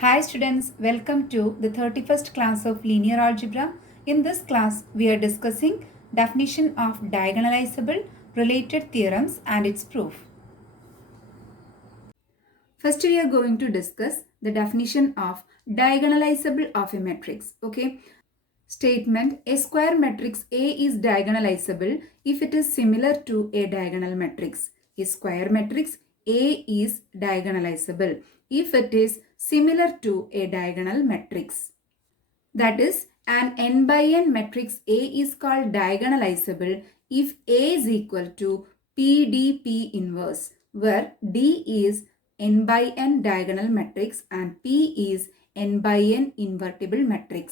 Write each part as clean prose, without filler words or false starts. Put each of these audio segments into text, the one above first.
Hi students, welcome to the 31st class of linear algebra. In this class, we are discussing definition of diagonalizable, related theorems and its proof. First, we are going to discuss the definition of diagonalizable of a matrix. Okay. Statement: a square matrix A is diagonalizable if it is similar to a diagonal matrix. A square matrix A is diagonalizable if it is similar to a diagonal matrix. That is, an n by n matrix A is called diagonalizable if A is equal to PDP inverse, where D is n by n diagonal matrix and P is n by n invertible matrix.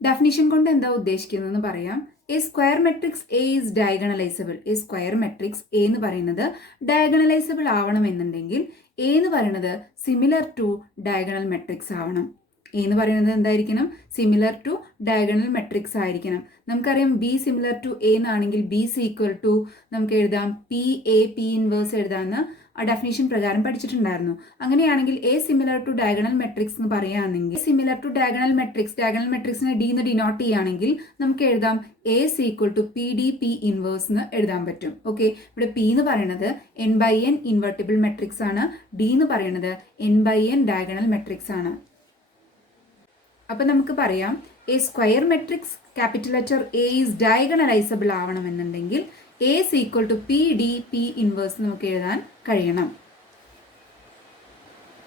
Definition കൊണ്ട് എന്താ ഉദ്ദേശിക്കുന്നതെന്ന് പറയാം. A square matrix A is diagonalisable. A square matrix A എന്ന് പറയുന്നത് diagonalisable ആവണമെന്നുണ്ടെങ്കിൽ A എന്ന് പറയുന്നത് similar to diagonal matrix ആവണം. എ എന്ന് പറയുന്നത് എന്തായിരിക്കണം? സിമിലർ ടു ഡയഗണൽ മെട്രിക്സ് ആയിരിക്കണം. നമുക്കറിയാം ബി സിമിലർ ടു എ എന്നാണെങ്കിൽ ബി സി ഈക്വൽ ടു നമുക്ക് എഴുതാം പി എ പി ഇൻവേഴ്സ് എഴുതാമെന്ന് ആ ഡെഫിനേഷൻ പ്രകാരം പഠിച്ചിട്ടുണ്ടായിരുന്നു. അങ്ങനെയാണെങ്കിൽ A similar to diagonal matrix എന്ന് പറയുകയാണെങ്കിൽ സിമിലർ ടു ഡയഗണൽ മെട്രിക്സിനെ ഡി എന്ന് ഡിനോട്ട് ചെയ്യുകയാണെങ്കിൽ നമുക്ക് എഴുതാം A C equal to P D P inverse എന്ന് എഴുതാൻ പറ്റും. ഓക്കെ, ഇവിടെ പി എന്ന് പറയുന്നത് n by n invertible matrix ആണ്, ഡി എന്ന് പറയുന്നത് n by n diagonal matrix ആണ്. അപ്പൊ നമുക്ക് പറയാം A square matrix capital letter A is diagonalizable ആവണമെന്നുണ്ടെങ്കിൽ A is equal to P D P inverse നമുക്ക് എഴുതാൻ കഴിയണം.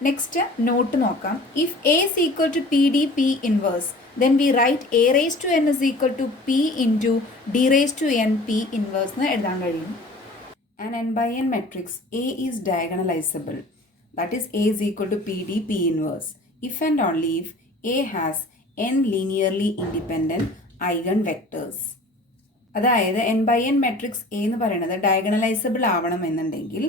നെക്സ്റ്റ് നോട്ട് നോക്കാം. If A is equal to P D P inverse then we write a raised to n is equal to p into d raised to n p inverse എന്ന് എഴുതാൻ കഴിയും. An n by n matrix A is diagonalizable. That is A is equal to p d p inverse if and only if A has n linearly independent eigenvectors. അതായത് n by n matrix A എന്ന് പറയുന്നത് diagonalizable ആവണം എന്നുണ്ടെങ്കിൽ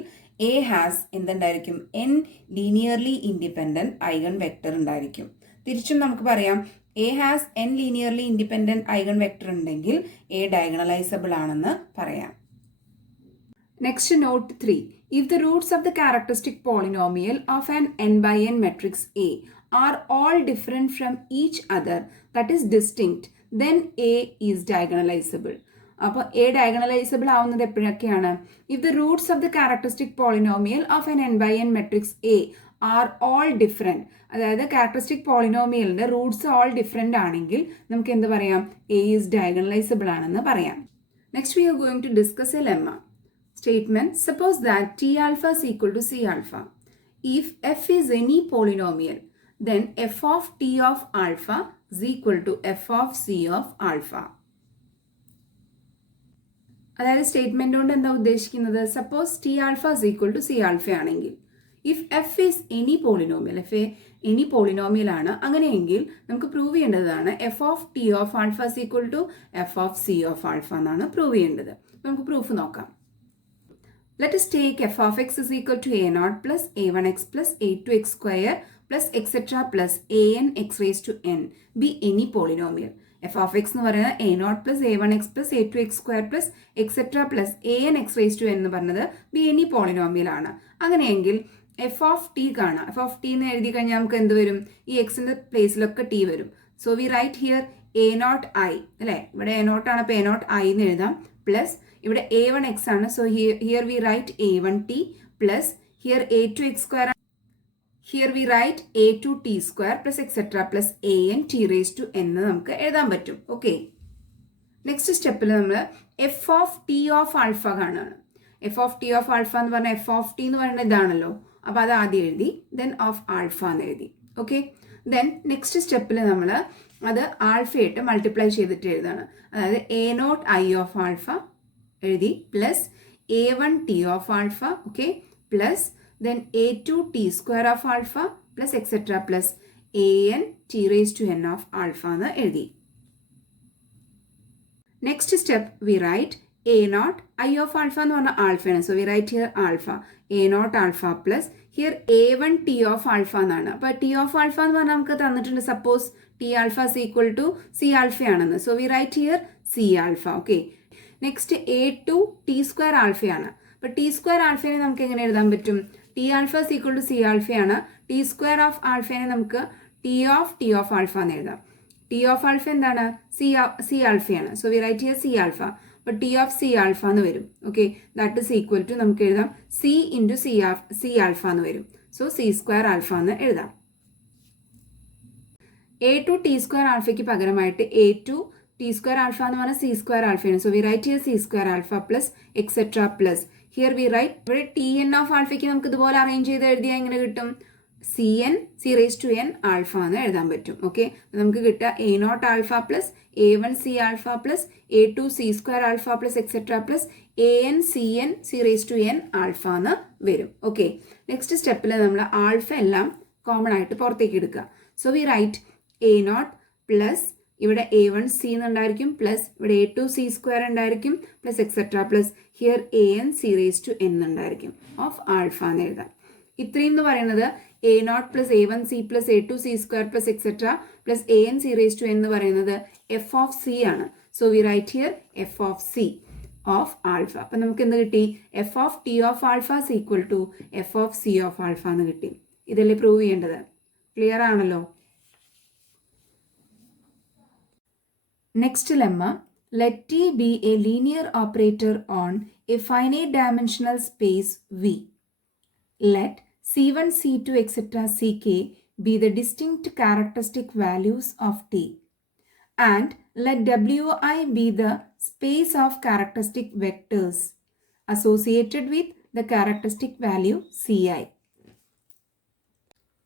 A has എന്തുണ്ടായിരിക്കും? N linearly independent eigenvector ഉണ്ടായിരിക്കും. തിരിച്ചും നമുക്ക് പറയാം A has n linearly independent eigenvector ഉണ്ടെങ്കിൽ എ ഡയഗണലൈസബിൾ ആണെന്ന് പറയാം. Next note 3. If the roots of the characteristic polynomial of an n by n matrix A are all different from each other, that is distinct, then A is diagonalizable. അപ്പോൾ A diagonalizable ആവുന്നത് എപ്പോഴൊക്കെയാണ്? If the roots of the characteristic polynomial of n n by n matrix A are all different, അതായത് characteristic പോളിനോമിയലിൻ്റെ roots all different ആണെങ്കിൽ നമുക്ക് എന്ത് പറയാം? A is diagonalizable ആണെന്ന് പറയാം. Next we are going to discuss a lemma. Statement: suppose that T alpha is equal to c alpha. If f is any polynomial, then f of t of alpha is equal to f of c of alpha. അതായത് statement കൊണ്ട് എന്താ ഉദ്ദേശിക്കുന്നത്? Suppose T alpha is equal to C alpha ആണെങ്കിൽ if F is any polynomial, F any polynomial ആണ്, അങ്ങനെയെങ്കിൽ നമുക്ക് prove ചെയ്യേണ്ടതാണ് F of T of alpha is equal to F of C of alpha എന്നാണ് prove ചെയ്യേണ്ടത്. നമുക്ക് proof നോക്കാം. Let us take f of x is equal to a0 plus a1x plus a2x square plus etc plus an x raised to n be any polynomial. f of x എന്ന് പറയുന്നത് a0 plus a1x plus a2x square plus etc plus an x raised to n എന്ന് പറയുന്നത് be any polynomial ആണ്. അങ്ങനെയെങ്കിൽ f of t കാണാം. f of t എന്ന് എഴുതി കഴിഞ്ഞാൽ നമുക്ക് എന്ത് വരും? ഈ എക്സിൻ്റെ പ്ലേസിലൊക്കെ t വരും. So we write here a0 i അല്ലേ? ഇവിടെ a0 ആണ്, അപ്പോൾ a0 i എന്ന് എഴുതാം. പ്ലസ് ഇവിടെ a1x ആണ്, so here we write a1t plus here a2x square, here we write a2t square plus etcetera plus an t raise to n നമുക്ക് എഴുതാൻ പറ്റും. ഓക്കെ, നെക്സ്റ്റ് സ്റ്റെപ്പിൽ നമ്മൾ F of T of alpha കാണുകയാണ്. F of T of alpha എന്ന് പറഞ്ഞാൽ F of T എന്ന് പറയുന്നത് ഇതാണല്ലോ, അപ്പോൾ അത് ആദ്യം എഴുതി, ദെൻ ഓഫ് ആൽഫ എന്ന് എഴുതി. ഓക്കെ, ദെൻ നെക്സ്റ്റ് സ്റ്റെപ്പിൽ നമ്മൾ അത് ആൽഫയായിട്ട് മൾട്ടിപ്ലൈ ചെയ്തിട്ട് എഴുതാണ്. അതായത് a0 i ഓഫ് ആൽഫ എഴുതി plus a1 t of alpha, okay, plus then a2 t square of alpha plus etcetera plus an t raise to n of alpha എന്ന് എഴുതി. Next step we write a0 i of alpha എന്ന് പറഞ്ഞാൽ ആൽഫയാണ്, so we write here alpha a0 alpha plus here a1 t of alpha എന്നാണ്. അപ്പോൾ T of alpha എന്ന് പറഞ്ഞാൽ നമുക്ക് തന്നിട്ടുണ്ട് suppose T alpha is equal to C ആൽഫയാണെന്ന്, so we write here C alpha. Okay, next a2 T square ആൽഫയാണ്. അപ്പോൾ T square ആൽഫയെ നമുക്ക് എങ്ങനെ എഴുതാൻ പറ്റും? T alpha is equal to C ആൽഫയാണ്. ടി സ്ക്വയർ ഓഫ് ആൽഫേനെ നമുക്ക് ടി ഓഫ് ആൽഫ എന്ന് എഴുതാം. ടി ഓഫ് ആൽഫ എന്താണ്? സി ആൽഫയാണ്. So we write here C alpha. അപ്പോൾ ടി ഓഫ് സി ആൽഫ എന്ന് വരും. Okay, that is equal to നമുക്ക് എഴുതാം സി ഇൻറ്റു സി ആൽഫ എന്ന് വരും. സോ സി സ്ക്വയർ ആൽഫ എന്ന് എഴുതാം. എ ടു ടി സ്ക്വയർ ആൽഫയ്ക്ക് പകരമായിട്ട് A two T square alpha എന്ന് പറഞ്ഞാൽ സി സ്ക്വയർ ആൽഫയാണ്. So we write here C square alpha plus etcetera plus here we write ഇവിടെ ടി എൻ ഓഫ് ആൽഫയ്ക്ക് നമുക്ക് ഇതുപോലെ അറേഞ്ച് ചെയ്ത് എഴുതിയാൽ എങ്ങനെ കിട്ടും? C n C raise to N alpha എന്ന് എഴുതാൻ പറ്റും. ഓക്കെ, നമുക്ക് കിട്ടുക A nought alpha plus A one C alpha plus A two C square alpha plus etcetera plus A N C raise to N alpha എന്ന് വരും. Okay, next സ്റ്റെപ്പിൽ നമ്മൾ alpha എല്ലാം കോമൺ ആയിട്ട് പുറത്തേക്ക് എടുക്കുക. So we write A nought plus ഇവിടെ A one C എന്നുണ്ടായിരിക്കും പ്ലസ് ഇവിടെ എ ടു സി സ്ക്വയർ ഉണ്ടായിരിക്കും plus etcetera plus here A N C raise to N ഉണ്ടായിരിക്കും ഓഫ് ആൽഫ എന്ന് എഴുതാം. ഇത്രയും എന്ന് പറയുന്നത് A nought plus A one C plus A two C square plus etcetera plus A N C raise to എന്ന് പറയുന്നത് F of C ആണ്. So we write here F of C of alpha. അപ്പം നമുക്ക് എന്ത് കിട്ടി? F of T of alpha is equal to F of C of alpha എന്ന് കിട്ടി. ഇതല്ലേ പ്രൂവ് ചെയ്യേണ്ടത്? ക്ലിയർ ആണല്ലോ? Next lemma, let T be a linear operator on a finite dimensional space V. Let C1, C2, etc. Ck be the distinct characteristic values of T. And let Wi be the space of characteristic vectors associated with the characteristic value Ci.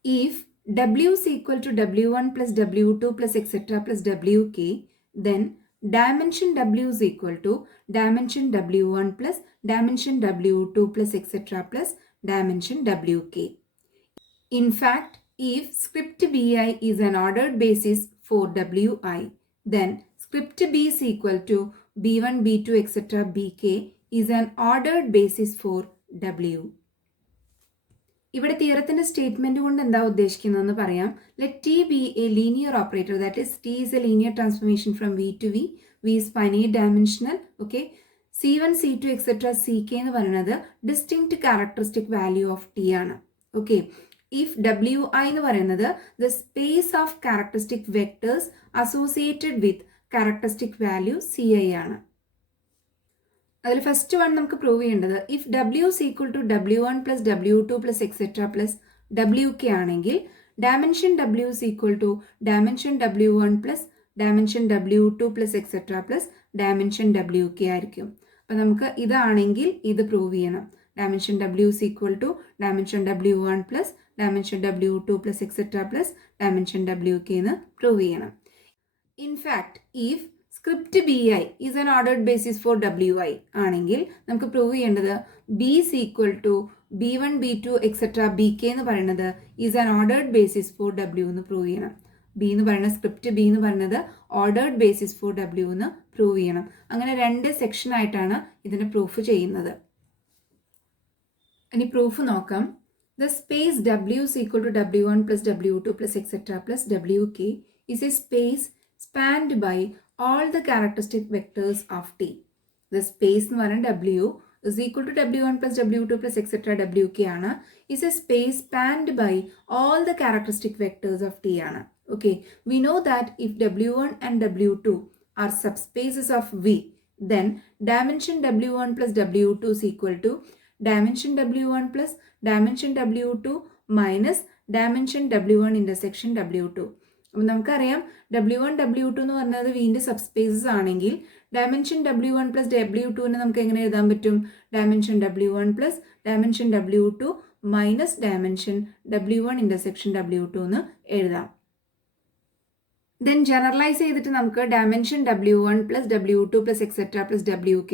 If W is equal to W1 plus W2 plus etc. plus Wk, then dimension W is equal to dimension W1 plus dimension W2 plus etc. plus dimension Wk. In fact, if script Bi is an ordered basis for Wi, then script B is equal to B1, B2, etc. Bk is an ordered basis for W. ഇവിടെ തിയറത്തിന്റെ statement കൊണ്ട് എന്താ ഉദ്ദേശിക്കുന്നതെന്ന് പറയാം. Let T be a linear operator, that is T is a linear transformation from V to V. V is finite dimensional. Okay, C one C two etcetera C K എന്ന് പറയുന്നത് distinct characteristic value of T ആണ്. Okay, if W I എന്ന് പറയുന്നത് the space of characteristic vectors associated with characteristic value C I ആണ്. അതിൽ first one നമുക്ക് prove ചെയ്യേണ്ടത് if W is equal to W1 plus W2 plus etc. plus Wk ആണെങ്കിൽ dimension W is equal to dimension W1 plus dimension W2 plus etc. plus dimension Wk ആയിരിക്കും. അപ്പം നമുക്ക് ഇതാണെങ്കിൽ ഇത് പ്രൂവ് ചെയ്യണം. Dimension W is equal to dimension W1 plus dimension W2 plus etc. plus dimension Wk എന്ന് prove ചെയ്യണം. In fact if script B I is an ordered basis for W I ആണെങ്കിൽ നമുക്ക് പ്രൂവ് ചെയ്യേണ്ടത് B is equal to B one B two etcetera B K എന്ന് പറയുന്നത് is an ordered basis for W എന്ന് prove ചെയ്യണം. B എന്ന് പറയുന്നത് script B എന്ന് പറയുന്നത് ഓർഡേർഡ് ബേസിസ് ഫോർ ഡബ്ല്യു എന്ന് പ്രൂവ് ചെയ്യണം. അങ്ങനെ രണ്ട് സെക്ഷനായിട്ടാണ് ഇതിന് പ്രൂഫ് ചെയ്യുന്നത്. ഇനി പ്രൂഫ് നോക്കാം. The space W is equal to W1 plus W2 plus etc. plus Wk is a space spanned by all the characteristic vectors of T. The space എന്ന് പറയുന്നത് W is equal to W1 plus W2 plus etc. Wk ആണ്. is a space spanned by all the characteristic vectors of T ആണ്. Okay, we know that if W1 and W2 are subspaces of V, then dimension W1 plus W2 is equal to dimension W1 plus dimension W2 minus dimension W1 intersection W2. അപ്പം നമുക്കറിയാം W1 W2 എന്ന് പറഞ്ഞത് വീണ്ടും subspaces ആണെങ്കിൽ dimension W1 plus W2 നമുക്ക് എങ്ങനെ എഴുതാൻ പറ്റും? Dimension W1 plus dimension W2 minus dimension W1 intersection W2 എന്ന് എഴുതാം. ദെൻ ജനറലൈസ് ചെയ്തിട്ട് നമുക്ക് dimension W1 plus W2 plus etcetera plus Wk,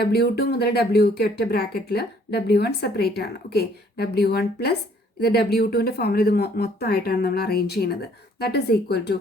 W2 മുതൽ Wk ഒറ്റ ബ്രാക്കറ്റിൽ W1 സെപ്പറേറ്റ് ആണ്. ഓക്കെ, W1 പ്ലസ് ഇത് W2ൻ്റെ ഫോമിൽ ഇത് മൊത്തമായിട്ടാണ് നമ്മൾ അറേഞ്ച് ചെയ്യുന്നത്. ദാറ്റ് ഈസ് ഈക്വൽ ടു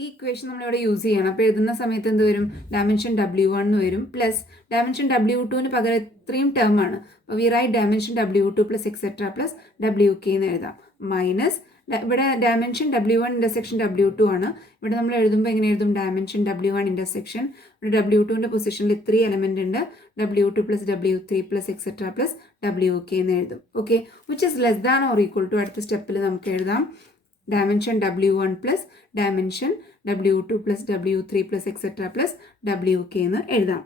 ഈ ഇക്വേഷൻ നമ്മളിവിടെ യൂസ് ചെയ്യണം. അപ്പോൾ എഴുതുന്ന സമയത്ത് എന്ത് വരും? ഡയമെൻഷൻ W1 എന്ന് വരും പ്ലസ് ഡയമെൻഷൻ W2ന് പകരം ഇത്രയും ടേം ആണ്. അപ്പോൾ V write dimension W2 plus etcetera plus Wk എന്ന് എഴുതാം മൈനസ് ഇവിടെ ഡയമെൻഷൻ W1 ഇൻ്റർസെക്ഷൻ W2 ആണ്. ഇവിടെ നമ്മൾ എഴുതുമ്പോൾ എങ്ങനെ എഴുതും? ഡയമെൻഷൻ W1 ഇൻ്റർസെക്ഷൻ, ഇവിടെ W2ൻ്റെ പൊസിഷനിൽ 3 എലമെൻ്റ് ഉണ്ട്, W2 plus W3 plus etcetera plus WK എന്ന് എഴുതും. Okay, which is less than or equal to, അടുത്ത സ്റ്റെപ്പിൽ നമുക്ക് എഴുതാം dimension W1 plus dimension W2 plus W3 plus etcetera plus WK എന്ന് എഴുതാം.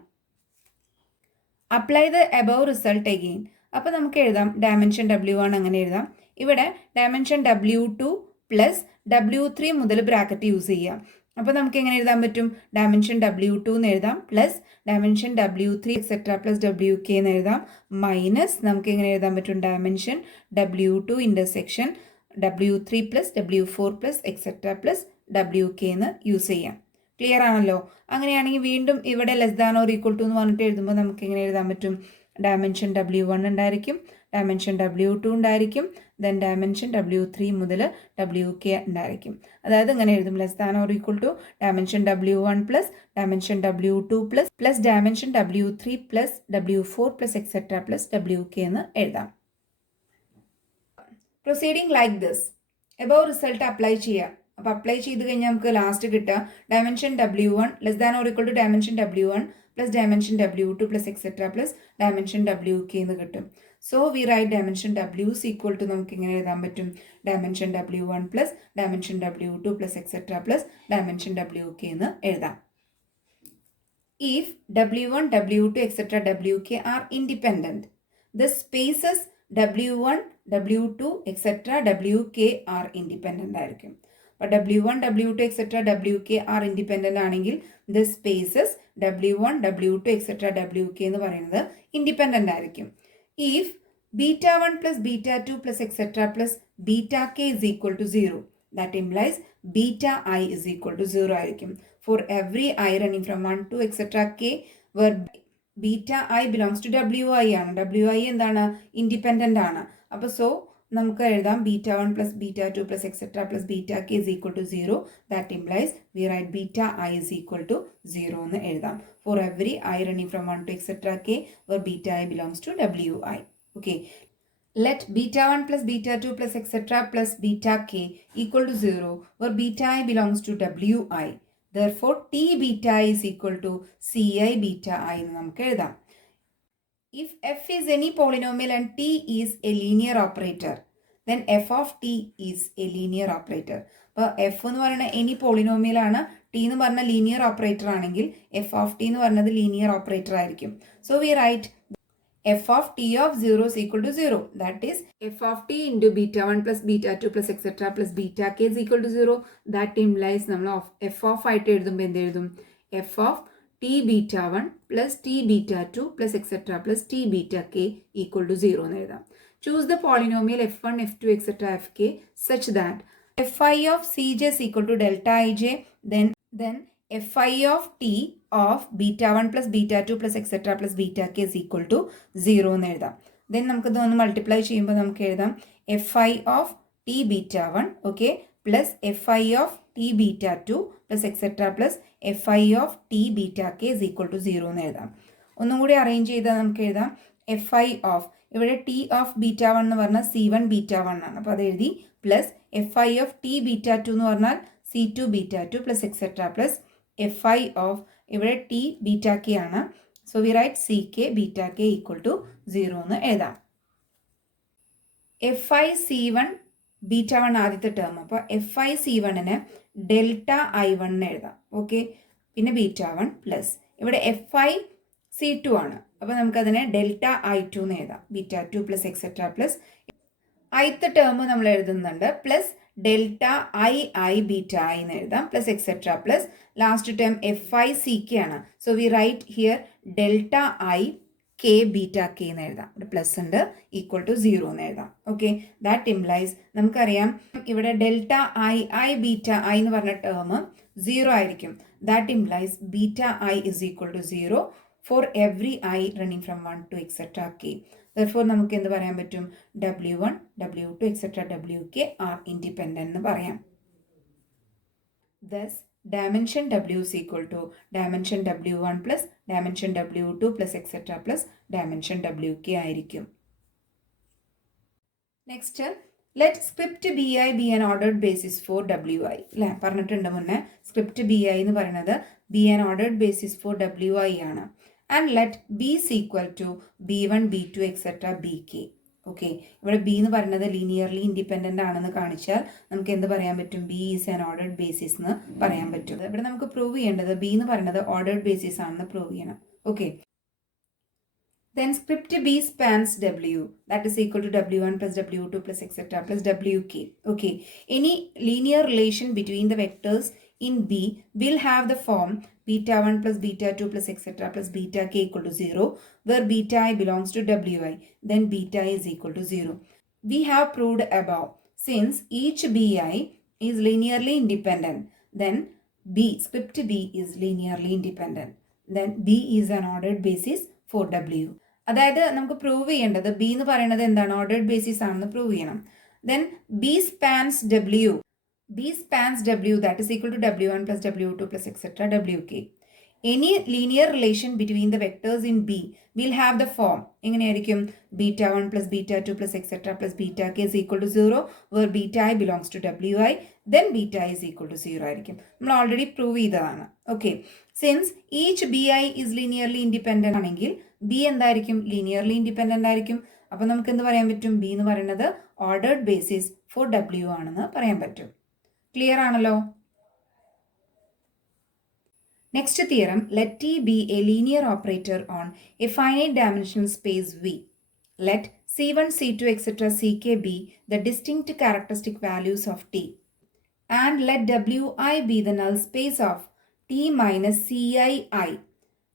Apply the above result again. അപ്പോൾ നമുക്ക് എഴുതാം ഡയമെൻഷൻ W1 അങ്ങനെ എഴുതാം. ഇവിടെ ഡയമെൻഷൻ W2 പ്ലസ് W3 മുതൽ ബ്രാക്കറ്റ് യൂസ് ചെയ്യാം. അപ്പോൾ നമുക്ക് എങ്ങനെ എഴുതാൻ പറ്റും? ഡയമെൻഷൻ W2 എന്ന് എഴുതാം plus dimension W3 etcetera plus WK എന്ന് എഴുതാം മൈനസ് നമുക്ക് എങ്ങനെ എഴുതാൻ പറ്റും? Dimension W2 intersection W3 plus W4 plus etcetera plus WK എന്ന് യൂസ് ചെയ്യാം. ക്ലിയർ ആണല്ലോ? അങ്ങനെയാണെങ്കിൽ വീണ്ടും ഇവിടെ less than or equal to എന്ന് പറഞ്ഞിട്ട് എഴുതുമ്പോൾ നമുക്ക് എങ്ങനെ എഴുതാൻ പറ്റും? ഡയമെൻഷൻ W1 ഉണ്ടായിരിക്കും, ഡയമെൻഷൻ W2 ഉണ്ടായിരിക്കും, ദെൻ ഡയമെൻഷൻ W3 മുതൽ WK ഉണ്ടായിരിക്കും. അതായത് ഇങ്ങനെ എഴുതും less than or equal to dimension W1 plus dimension W2 plus dimension W3 plus W4 plus etcetera plus WK എന്ന് എഴുതാം. Proceeding like this. Above result apply ചെയ്യാം. അപ്പോൾ അപ്ലൈ ചെയ്ത് കഴിഞ്ഞാൽ നമുക്ക് ലാസ്റ്റ് കിട്ടുക dimension W1 less than or equal to dimension W1 plus dimension W2 plus etcetera plus dimension WK എന്ന് കിട്ടും. So we write dimension W is equal to നമുക്ക് ഇങ്ങനെ എഴുതാൻ പറ്റും dimension W1 plus dimension W2 plus etcetera plus dimension WK എന്ന് എഴുതാം. If W1, W2, etc. WK are independent, the spaces W1, W2, etc. WK are independent ആയിരിക്കും. അപ്പോൾ W1, W2, etc. WK are independent ആണെങ്കിൽ the spaces W1, W2, etc. WK എന്ന് പറയുന്നത് independent ആയിരിക്കും. If β1 plus β2 plus etc. plus βk is equal to 0, that implies beta I is equal to 0 ആയിരിക്കും. For every I running from 1 to etc. k, where beta I belongs to Wi ആണ്. Wi എന്താണ്? Independent ആണ്. അപ്പോൾ so നമുക്ക് എഴുതാം β1 plus β2 plus etc. plus beta k is equal to 0. That implies we write beta I is equal to 0 എന്ന് എഴുതാം. For every I running from 1 to etc. k, where beta I belongs to Wi. Okay. Let β1 plus β2 plus etc. plus beta k equal to 0, where beta I belongs to Wi. Therefore, t beta I is equal to ci beta I എന്ന് നമുക്ക് എഴുതാം. If f is any polynomial and t is a linear operator, then f of t is a linear operator. അപ്പോൾ f എന്ന് പറയുന്നത് any polynomial ആണ്, t എന്ന് പറഞ്ഞ linear operator ആണെങ്കിൽ f of t എന്ന് പറയുന്നത് ലീനിയർ ഓപ്പറേറ്റർ ആയിരിക്കും. So we write f of t of 0 is equal to 0. That is f of t into β1 plus β2 plus etc. plus beta k is equal to 0. That implies നമ്മൾ f of ആയിട്ട് എഴുതുമ്പോൾ എന്ത് എഴുതും? f of t β1 plus t β2 plus etc. plus t beta k equal to 0 എന്ന് എഴുതാം. Choose the polynomial f1, f2, etc. fk such that fi of cj is equal to delta ij, then fi of t of β1 plus β2 plus etc. plus beta k is equal to 0 എന്ന് എഴുതാം. Then നമുക്ക് ഇതൊന്ന് multiply ചെയ്യുമ്പോൾ നമുക്ക് എഴുതാം fi of t β1 okay plus fi of t β2 plus etcetera plus fi of t beta k is equal to 0 എന്ന് എഴുതാം. ഒന്നും കൂടി അറേഞ്ച് ചെയ്താൽ നമുക്ക് എഴുതാം fi of ഇവിടെ t of β1 എന്ന് പറഞ്ഞാൽ c1 β1 ആണ്. അപ്പോൾ അത് എഴുതി പ്ലസ് fi of t β2 എന്ന് പറഞ്ഞാൽ c2 β2 plus etcetera plus fi of ഇവിടെ t beta k ആണ്. So we write ck beta k equal to 0 എന്ന് എഴുതാം. fi c1 β1 ആദ്യത്തെ ടേം. അപ്പോൾ fi c1ന് ഡെൽറ്റ i1 എന്ന് എഴുതാം. ഓക്കെ, പിന്നെ β1 പ്ലസ് ഇവിടെ fi c2 ആണ്. അപ്പോൾ നമുക്കതിനെ ഡെൽറ്റ i2 എന്ന് എഴുതാം. β2 plus etcetera plus ith term നമ്മൾ എഴുതുന്നുണ്ട് plus delta i beta I എന്ന് എഴുതാം plus etcetera plus last term fi ck ആണ്. So we write here delta i k beta k എന്ന് എഴുതാം. ഇവിടെ പ്ലസ് ഉണ്ട് ഈക്വൽ ടു 0 എന്ന് എഴുതാം. ഓക്കെ, ദാറ്റ് ഇംപ്ലൈസ് നമുക്കറിയാം ഇവിടെ ഡെൽറ്റ i ബീറ്റ ഐ എന്ന് പറഞ്ഞ ടേം 0 ആയിരിക്കും. That implies beta I is equal to 0 for every I running from 1 to etcetera k. Therefore, നമുക്ക് എന്ത് പറയാൻ പറ്റും? W1, W2, etc. WK are independent എന്ന് പറയാം. Thus, dimension W is equal to dimension W1 plus dimension W2 plus etc. plus dimension WK ആയിരിക്കും. Next, Let script bi be an ordered basis for wi. അല്ലേ പറഞ്ഞിട്ടുണ്ട് മുന്നേ script bi എന്ന് പറയുന്നത് be an ordered basis for wi ആണ്. And let b is equal to b1, b2, etc. bk. Okay, ഇവിടെ B എന്ന് പറയുന്നത് ലീനിയർലി ഇൻഡിപെൻഡൻ്റ് ആണെന്ന് കാണിച്ചാൽ നമുക്ക് എന്ത് പറയാൻ പറ്റും? B is an ordered basis എന്ന് പറയാൻ പറ്റും. ഇവിടെ നമുക്ക് പ്രൂവ് ചെയ്യേണ്ടത് ബി എന്ന് പറയുന്നത് ഓർഡേർഡ് ബേസിസ് ആണെന്ന് പ്രൂവ് ചെയ്യണം. Okay, then script b spans w, that is equal to w1 plus w2 plus etc. plus wk. Okay, any linear relation between the vectors in b will have the form beta 1 plus beta 2 plus etc. plus beta k equal to 0, where beta I belongs to wi, then beta is equal to 0. We have proved above, since each bi is linearly independent, then b, script b is linearly independent, then b is an ordered basis for w. അതായത് നമുക്ക് prove ചെയ്യേണ്ടത് B എന്ന് പറയുന്നത് എന്താണ്? Ordered basis ആണെന്ന് prove ചെയ്യണം. Then B spans W, that is equal to w1 plus w2 plus etc. wk. Any linear relation between the vectors in b will have the form എങ്ങനെയായിരിക്കും? beta 1 plus beta 2 plus etc. plus beta k is equal to 0, where beta I belongs to wi, then beta is equal to 0 ആയിരിക്കും. നമ്മൾ already prove ചെയ്തതാണ്. Okay, since each B I is linearly independent ആണെങ്കിൽ B എന്തായിരിക്കും? Linearly independent ആയിരിക്കും. അപ്പോൾ നമുക്ക് എന്ത് പറയാൻ പറ്റും? ബി എന്ന് പറയുന്നത് ഓർഡേർഡ് ബേസിസ് ഫോർ ഡബ്ല്യു ആണെന്ന് പറയാൻ പറ്റും. ക്ലിയർ ആണല്ലോ? Next theorem, let T be a linear operator on a finite dimensional space V. Let c1, c2, etc. ck be the distinct characteristic values of t, and let wi be the null space of t minus cii.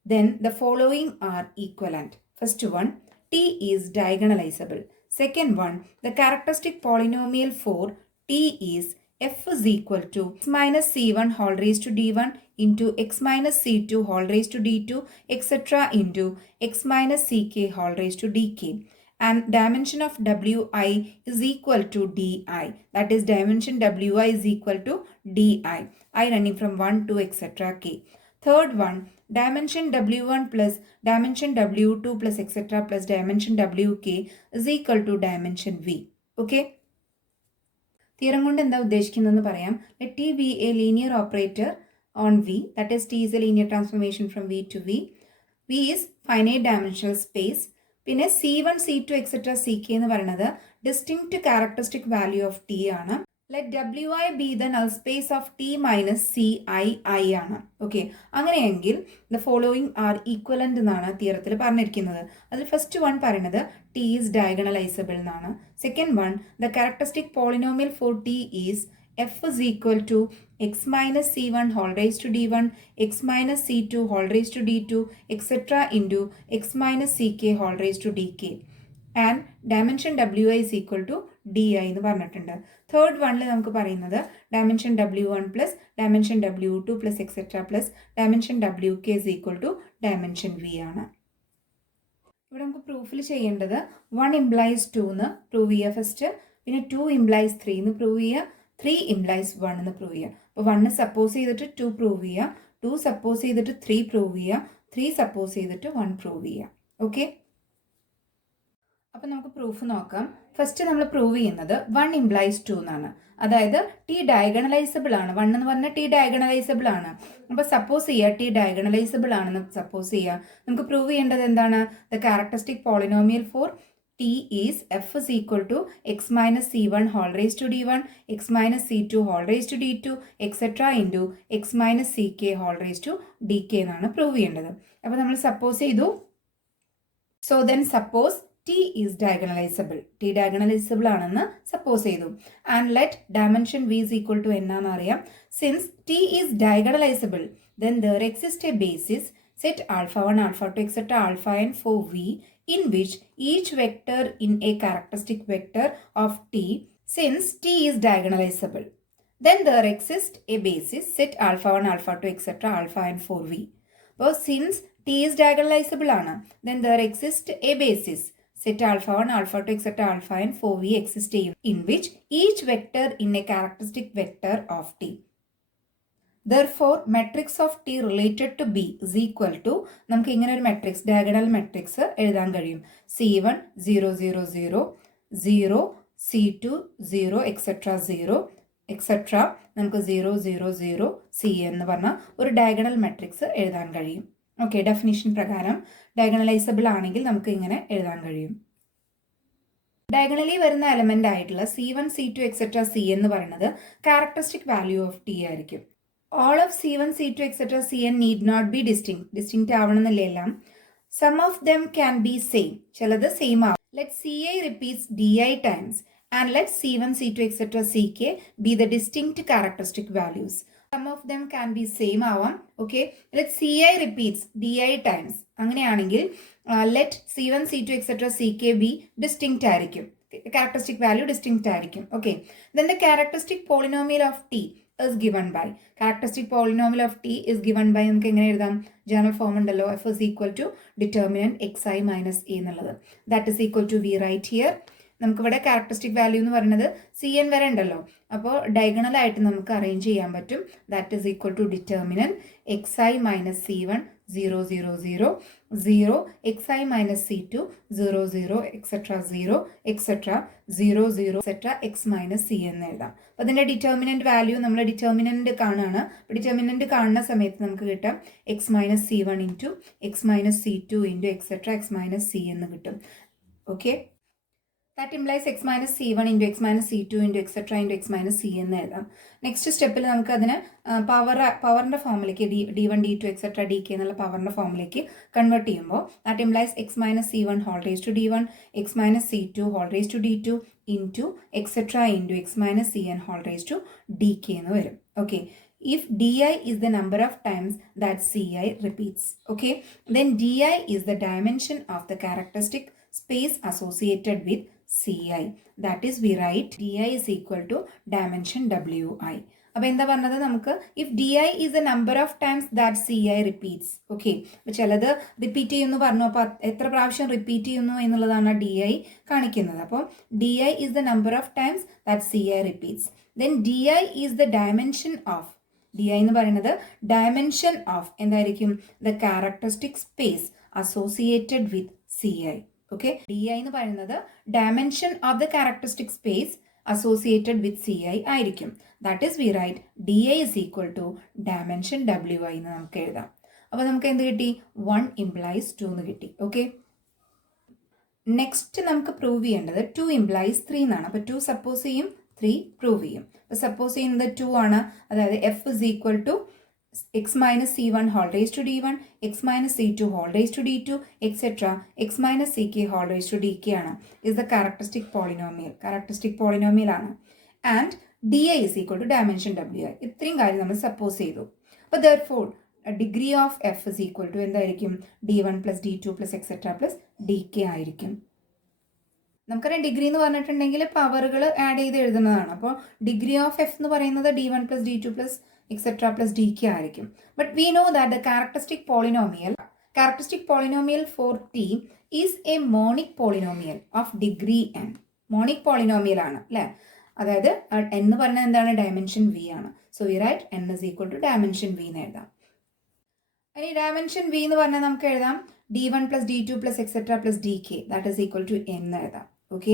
Then the following are equivalent. First one, t is diagonalizable. Second one, the characteristic polynomial for t is f is equal to x minus c1 whole raised to d1 into x minus c2 whole raised to d2 etc. into x minus ck whole raised to dk. And dimension of wi is equal to di. That is, dimension wi is equal to di. I running from 1 to etc. k. Third one, dimension w1 plus dimension w2 plus etc. plus dimension wk is equal to dimension v. Okay. Theorem കൊണ്ട് എന്താ ഉദ്ദേശിക്കുന്നതെന്ന് പറയാം. Let T be a linear operator on V, that is T is a linear transformation from V to V. V is finite dimensional space. പിന്നെ c1, c2, etc. ck എന്ന് പറയുന്നത് distinct characteristic value of T ആണ്. Let wi be the null space of T minus cii ആണ്. Okay, അങ്ങനെയെങ്കിൽ the following are equivalent എന്നാണ് തിയറത്തിൽ പറഞ്ഞിരിക്കുന്നത്. അതിൽ ഫസ്റ്റ് വൺ പറയുന്നത് ടി ഈസ് ഡയഗണലൈസബിൾ എന്നാണ്. Second one, the characteristic polynomial for T is f is equal to x minus c1 whole raised to d1, x minus c2 whole raised to d2, etc. into x minus ck whole raised to dk. And dimension wi is equal to di എന്ന് പറഞ്ഞിട്ടുണ്ട്. Third വണ്ണിൽ നമുക്ക് പറയുന്നത് dimension w1 plus dimension w2 plus etcetera plus dimension wk is equal to dimension v ആണ്. ഇവിടെ നമുക്ക് പ്രൂഫിൽ ചെയ്യേണ്ടത് 1 implies 2 എന്ന് പ്രൂവ് ചെയ്യുക ഫസ്റ്റ്, പിന്നെ 2 implies 3 എന്ന് പ്രൂവ് ചെയ്യുക, 3 implies 1 എന്ന് പ്രൂവ് ചെയ്യുക. അപ്പോൾ 1 സപ്പോസ് ചെയ്തിട്ട് 2 പ്രൂവ് ചെയ്യുക, 2 സപ്പോസ് ചെയ്തിട്ട് 3 പ്രൂവ് ചെയ്യുക, 3 സപ്പോസ് ചെയ്തിട്ട് 1 പ്രൂവ് ചെയ്യുക. ഓക്കെ, അപ്പം നമുക്ക് പ്രൂഫ് നോക്കാം. ഫസ്റ്റ് നമ്മൾ പ്രൂവ് ചെയ്യുന്നത് 1 implies 2 എന്നാണ്. അതായത് ടി ഡയഗണലൈസബിൾ ആണ്. 1 എന്ന് പറഞ്ഞാൽ ടി ഡയഗണലൈസബിൾ ആണ്. അപ്പോൾ സപ്പോസ് ചെയ്യുക ടി ഡയഗണലൈസബിൾ ആണെന്ന് സപ്പോസ് ചെയ്യുക. നമുക്ക് പ്രൂവ് ചെയ്യേണ്ടത് എന്താണ്? The characteristic polynomial for t is f is equal to x minus c1 whole raised to d1, x minus c2 whole raised to d2, etc. into x minus ck whole raised to dk എന്നാണ് prove ചെയ്യേണ്ടത്. അപ്പോൾ നമ്മൾ suppose ചെയ്തു. So then suppose t is diagonalizable. t diagonalizable ആണെന്ന് suppose ചെയ്തു. And let dimension v is equal to n ആണെന്ന് അറിയാം. Since t is diagonalizable, then there exists a basis set alpha 1, alpha 2, etc. alpha n for v in which each vector in a characteristic vector of t, since t is diagonalizable, then there exists a basis set alpha 1, alpha 2, etc. alpha n for v. So since t is diagonalizable ആണ്, then there exists a basis set alpha 1, alpha 2, etc. alpha n for v exist in which each vector in a characteristic vector of t. Therefore, matrix of t related to b is equal to, നമുക്ക് ഇങ്ങനെ ഒരു matrix, diagonal matrix എഴുതാൻ കഴിയും. c1 0 0 0 0 C2 0 etcetera 0 etcetera നമുക്ക് 0 0 0 C എന്ന് പറഞ്ഞ ഒരു diagonal matrix എഴുതാൻ കഴിയും. ഓക്കെ, ഡെഫിനിഷൻ പ്രകാരം ഡയഗണലൈസബിൾ ആണെങ്കിൽ നമുക്ക് ഇങ്ങനെ എഴുതാൻ കഴിയും. ഡയഗണലി വരുന്ന എലമെന്റ് ആയിട്ടുള്ള C1 C2 എക്സെട്ര C എന്ന് പറയുന്നത് ക്യാരക്ടറിസ്റ്റിക് വാല്യൂ ഓഫ് T ആയിരിക്കും. All of C1 C2 etcetera Cn need not be distinct ആവണമെന്നില്ല എല്ലാം. Some of them can be same, ചിലത് സെയിം ആവും. ലെറ്റ് Ci repeats Di times and let C1 C2 etc. Ck be the distinct characteristic values. Some of them can be same ആവാം. Okay, let Ci repeats Di times. അങ്ങനെയാണെങ്കിൽ let C1 C2 etc. Ck be distinct ആയിരിക്കും. Characteristic value distinct ആയിരിക്കും. Okay, then the characteristic polynomial of T is given by. Characteristic polynomial of T is given by നമുക്ക് എങ്ങനെ എഴുതാം? General form ഉണ്ടല്ലോ, f is equal to determinant xi minus a എന്നുള്ളത്. That is equal to we write here. നമുക്കിവിടെ characteristic value എന്ന് പറയുന്നത് Cn വരെ ഉണ്ടല്ലോ, അപ്പോൾ ഡയഗണൽ ആയിട്ട് നമുക്ക് അറേഞ്ച് ചെയ്യാൻ പറ്റും. That is equal to determinant xi minus C1 0 0 0 0 xi minus C2 0 0 etcetera 0 etcetera 0 0 etcetera x minus C എന്ന് എഴുതാം. അപ്പോൾ അതിൻ്റെ ഡിറ്റർമിനന്റ് വാല്യൂ നമ്മൾ ഡിറ്റർമിനന്റ് കാണുകയാണ്. അപ്പോൾ ഡിറ്റർമിനന്റ് കാണുന്ന സമയത്ത് നമുക്ക് കിട്ടാം x minus C1 into x minus C2 into etcetera x minus C എന്ന് കിട്ടും. Okay, that implies x minus C1 into x minus C2 into etc. into x minus C എന്ന് എഴുതാം. നെക്സ്റ്റ് സ്റ്റെപ്പിൽ നമുക്ക് അതിന് പവറിൻ്റെ ഫോമിലേക്ക് D1 D2 etc. dk എന്നുള്ള പവറിൻ്റെ ഫോമിലേക്ക് കൺവേർട്ട് ചെയ്യുമ്പോൾ that implies x minus C1 whole raised to D1 x minus C2 whole raised to D2 into etc. into x minus Cn whole raised to dk എന്ന് വരും. Okay, if di is the number of times that Ci repeats, okay, then di is the dimension of the characteristic space associated with Ci. That is we write di is equal to dimension Wi. അപ്പോൾ എന്താ പറഞ്ഞത്, നമുക്ക് if di is the number of times that Ci repeats, okay, അപ്പോൾ ചിലത് repeat ചെയ്യുന്നു പറഞ്ഞു, അപ്പോൾ എത്ര പ്രാവശ്യം റിപ്പീറ്റ് ചെയ്യുന്നു എന്നുള്ളതാണ് di കാണിക്കുന്നത്. അപ്പോൾ di is the number of times that Ci repeats. Then di is the dimension of, di എന്ന് പറയുന്നത് dimension of എന്തായിരിക്കും, the characteristic space associated with Ci. Okay, di എന്ന് പറയുന്നത് dimension of the characteristic space associated with Ci ആയിരിക്കും. That is we write di is equal to dimension Wi എന്ന് നമുക്ക് എഴുതാം. അപ്പോൾ നമുക്ക് എന്ത് കിട്ടി, 1 implies 2 എന്ന് കിട്ടി. ഓക്കെ, നെക്സ്റ്റ് നമുക്ക് പ്രൂവ് ചെയ്യേണ്ടത് 2 implies 3 എന്നാണ്. അപ്പോൾ 2 സപ്പോസ് ചെയ്യും, 3 പ്രൂവ് ചെയ്യും. അപ്പോൾ സപ്പോസ് ചെയ്യുന്നത് 2 ആണ്, അതായത് f is equal to x minus C1 whole raised to D1, x minus C2 whole raised to D2, etc. x minus Ck whole raised to dk ആണ്. is the characteristic polynomial ആണ്. and di is equal to dimension Wi. ഇത്രയും കാര്യം നമ്മൾ suppose ചെയ്തു. അപ്പോൾ therefore degree of f is equal to എന്തായിരിക്കും, D1 plus D2 plus etc. plus dk ആയിരിക്കും. നമുക്കറിയാം ഡിഗ്രി എന്ന് പറഞ്ഞിട്ടുണ്ടെങ്കിൽ പവറുകൾ ആഡ് ചെയ്ത് എഴുതുന്നതാണ്. അപ്പോൾ ഡിഗ്രി ഓഫ് എഫ് എന്ന് പറയുന്നത് D1 plus D2 plus etc. plus dk ആയിരിക്കും. But we know that the characteristic polynomial for T is a monic polynomial of degree n. Monic polynomial ആണ് അല്ലേ, അതായത് എന്ന് പറഞ്ഞാൽ എന്താണ്, ഡയമെൻഷൻ v ആണ്. So we write n is equal to dimension v എന്ന് എഴുതാം. ഇനി ഡയമെൻഷൻ v എന്ന് പറഞ്ഞാൽ നമുക്ക് എഴുതാം D1 plus D2 plus etc. plus dk, that is equal to n എഴുതാം. ഓക്കെ,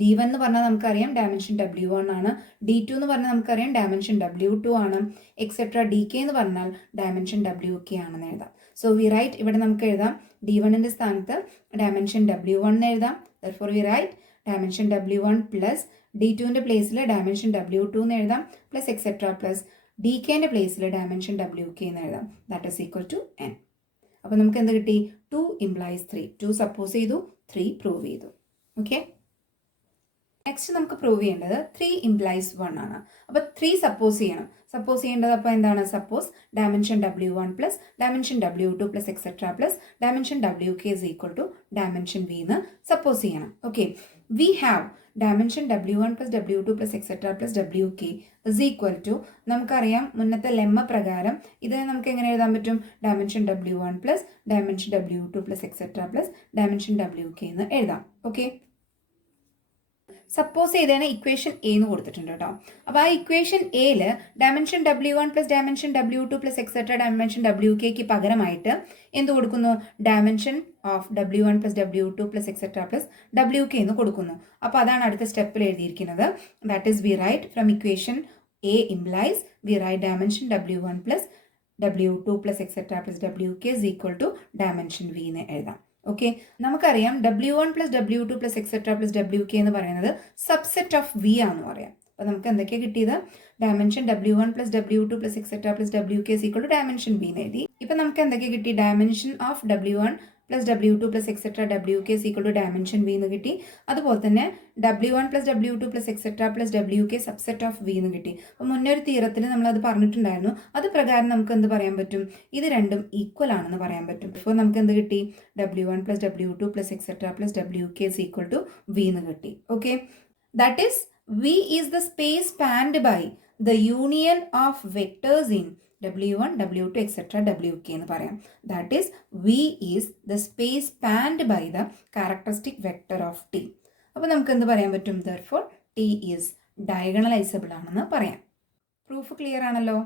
D1 എന്ന് പറഞ്ഞാൽ നമുക്കറിയാം ഡയമെൻഷൻ W1 ആണ്, D2 എന്ന് പറഞ്ഞാൽ നമുക്കറിയാം ഡയമെൻഷൻ W2 ആണ്, എക്സെട്ര dk എന്ന് പറഞ്ഞാൽ ഡയമെൻഷൻ Wk ആണെന്ന് എഴുതാം. സോ വി റൈറ്റ്, ഇവിടെ നമുക്ക് എഴുതാം D1ന്റെ സ്ഥാനത്ത് ഡയമെൻഷൻ W1 എന്ന് എഴുതാം. Therefore we write dimension W1 plus D2ന്റെ പ്ലേസിൽ ഡയമെൻഷൻ W2 എന്ന് എഴുതാം, പ്ലസ് എക്സെട്ര പ്ലസ് dkന്റെ പ്ലേസിൽ ഡയമെൻഷൻ Wk എന്ന് എഴുതാം. That is equal to n. അപ്പോൾ നമുക്ക് എന്ത് കിട്ടി, 2 implies 3. 2 സപ്പോസ് ചെയ്തു, 3 പ്രൂവ് ചെയ്തു. ഓക്കെ, നെക്സ്റ്റ് നമുക്ക് പ്രൂവ് ചെയ്യേണ്ടത് 3 implies 1 ആണ്. അപ്പോൾ 3 സപ്പോസ് ചെയ്യണം. സപ്പോസ് ചെയ്യേണ്ടത് അപ്പോൾ എന്താണ്, suppose dimension W1 plus dimension W2 plus etcetera plus dimension Wk is equal to dimension v എന്ന് സപ്പോസ് ചെയ്യണം. Okay, we have dimension W1 plus W2 plus etcetera plus Wk is equal to, നമുക്കറിയാം മുന്നത്തെ lemma പ്രകാരം ഇതിനെ നമുക്ക് എങ്ങനെ എഴുതാൻ പറ്റും, dimension W1 plus dimension W2 plus etcetera plus dimension Wk എന്ന് എഴുതാം. ഓക്കെ, സപ്പോസ് ചെയ്തേനെ ഇക്വേഷൻ എ എന്ന് കൊടുത്തിട്ടുണ്ട് കേട്ടോ. അപ്പോൾ ആ ഇക്വേഷൻ എയിൽ dimension W1 plus dimension W2 plus etcetera dimension WKക്ക് പകരമായിട്ട് എന്ത് കൊടുക്കുന്നു? Dimension of W1 plus W2 plus etcetera plus WK എന്ന് കൊടുക്കുന്നു. അപ്പോൾ അതാണ് അടുത്ത സ്റ്റെപ്പിൽ എഴുതിയിരിക്കുന്നത്. That is we write from equation A implies we write dimension W1 plus W2 plus etcetera plus WK is equal to dimension V എന്ന് എഴുതാം. Okay, നമുക്കറിയാം W1 plus W2 plus etcetera plus WK എന്ന് പറയുന്നത് subset of V ആണെന്ന് പറയാം. അപ്പോൾ നമുക്ക് എന്തൊക്കെയാണ് കിട്ടിയത്? Dimension W1 plus W2 plus etcetera plus WK is equal to dimension V എന്ന് എഴുതി. ഇപ്പം നമുക്ക് എന്തൊക്കെ കിട്ടി? Dimension of W1 plus W2 plus etcetera WK is equal to dimension V എന്ന് കിട്ടി. അതുപോലെ തന്നെ W1 plus W2 plus etcetera plus WK subset of V എന്ന് കിട്ടി. അപ്പോൾ മുന്നേ ഒരു തീരത്തിൽ നമ്മളത് പറഞ്ഞിട്ടുണ്ടായിരുന്നു. അത് പ്രകാരം നമുക്ക് എന്ത് പറയാൻ പറ്റും? ഇത് രണ്ടും ഈക്വൽ ആണെന്ന് പറയാൻ പറ്റും. ഇപ്പോൾ നമുക്ക് എന്ത് കിട്ടി? W1 plus W2 plus etcetera plus WK is equal to V എന്ന് കിട്ടി. Okay, that is V is the space spanned by the union of vectors in W1, W2, etc. WK എന്ന് പറയാം. That is V is the space spanned by the characteristic vector of T. അപ്പോൾ നമുക്ക് എന്ത് പറയാൻ പറ്റും? Therefore T is diagonalizable ആണെന്ന് പറയാം. Proof clear ആണല്ലോ?